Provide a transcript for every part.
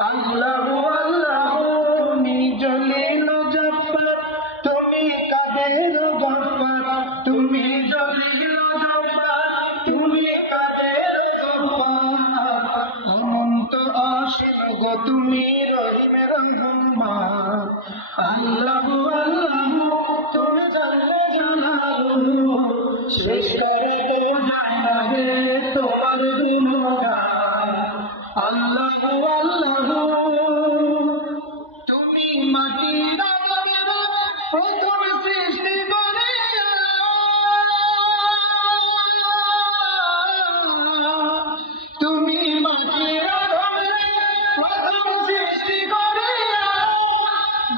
আল্লাহু আল্লাহু তুমি জলিল জব্বার, তুমি কাদের গফফার, তুমি জলিল জব্বার, তুমি কাদের গফফার, অনন্ত অসীম গো তুমি রহিম রহমান। আল্লাহু আল্লাহু তুমি জাল্লে জালালুহু, শেষ করে তো যায় না হে তোমার গুণগান। আল্লাহু আল্লাহু তুমি মাটির আদরের প্রথম সৃষ্টি করে, তুমি মাটির আদরের প্রথম সৃষ্টি করে,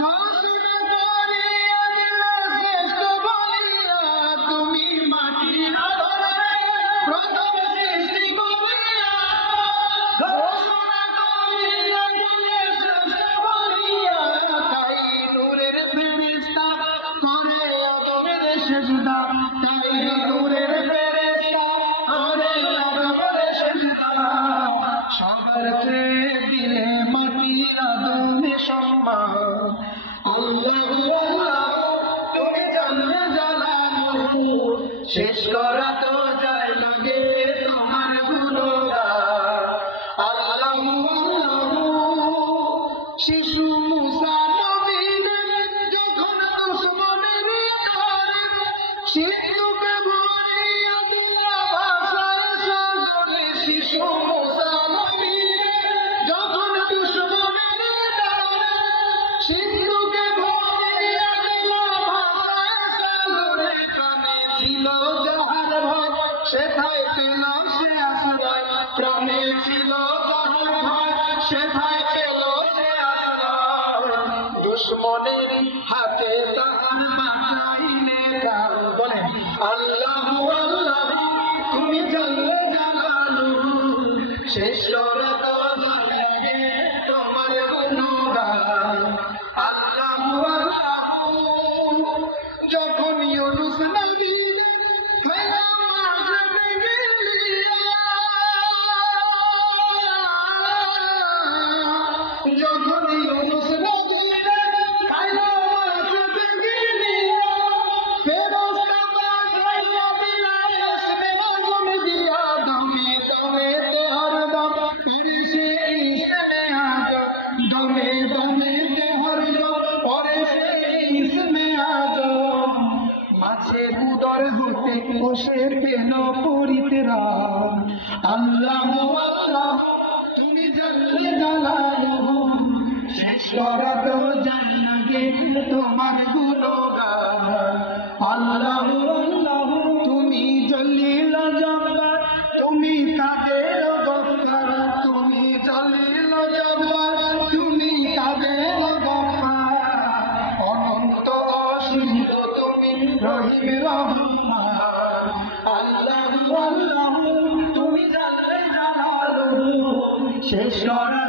ঘোষণা করিয়া দিলে শ্রেষ্ঠ বলিয়া, তুমি মাটির আদরের প্রথম সৃষ্টি করিয়া, ঘোষণা করিয়া দিলে শ্রেষ্ঠ বলিয়া, তাই নূরের ফেরেশতা করে আদমের সেজদা, তাই নূরের ফেরেশতা করে আদমের সেজদা, সবার চেয়ে দিলে মাটির আদমে সম্মান। আল্লাহু আল্লাহু তুমি জাল্লে জালালুহু, শেষ করা তো যায় লাগে তোমার গুণগান। আল্লাহু আল্লাহু শিশু মুসা নবীর যখন দুশমনের ডরে, সিন্ধুকে ভরিয়া দিল ভাষার সাগরে, শিশু মুসা নবীর যখন দুশমনের ডরে, সিন্ধুকে ভরিয়া দিল ভাষার সাগরে, প্রাণে ছিল যাহার ভয় সেথায় পেল সে আশ্রয়, প্রাণে ছিল যাহার ভয় সেথায় পেল সে আশ্রয়, দুশ্মনের হাতে তাহার বাঁচাইলে প্রাণ। বলে আল্লাহু আল্লাহু তুমি জাল্লে জালালুহু, শেষ করা তো যায় না তোমার গুণগান। আল্লাহু আল্লাহু যখন ইউনুস নবী ফেলা মাঝে গেলিয়া, যখন ইউনুস নবী ফেলা মাঝে গেলিয়া, ফেরেশতা পাঠাইয়া দিলা ইসমে আজম দিয়া, দমে দমে তে হরদম পড়ে সে ইসমে আজম, দমে দমে তে হরদম পড়ে সে ইসমে আজম, মাঝে উদর হতে বসে পেল পরিত্রাণ। আল্লাহু আল্লাহু তুমি জাল্লে জালালুহু, শেষ করা তো যায় না গে তোমার গুণগান। আল্লাহু আল্লাহু তুমি জলিল জব্বার, তুমি কাদের গফফার, তুমি জলিল জব্বার, তুমি কাদের গফফার, অনন্ত অসীম তুমি রহিম রহমান। আল্লাহু আল্লাহু তুমি জাল্লে জালালুহু, শেষ করা